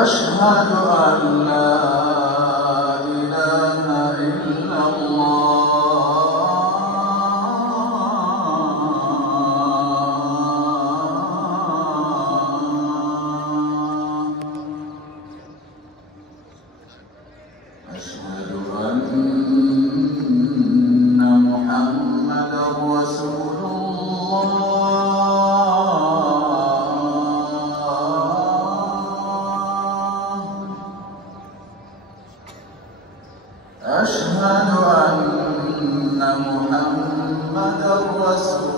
أشهد أن لا إله إلا الله. أشهد أن محمدًا رسول أشهد أن محمدًا رسول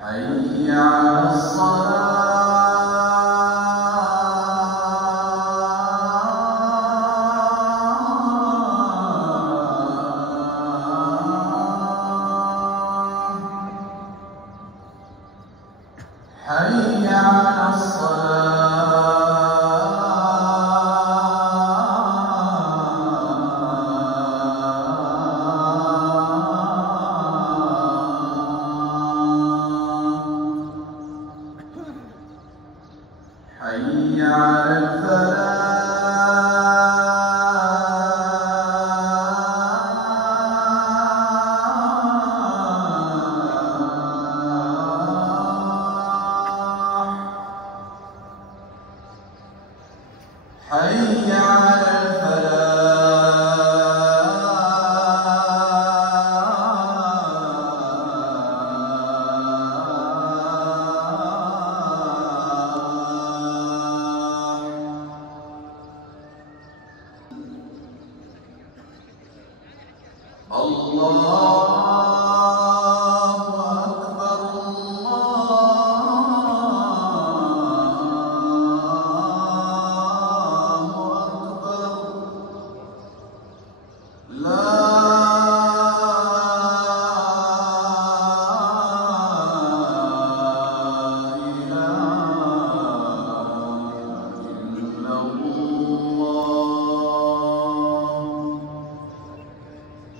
حي على الصلاة. حي على حي على الفلاح. حي على الله أكبر. الله أكبر. لا إله إلا الله.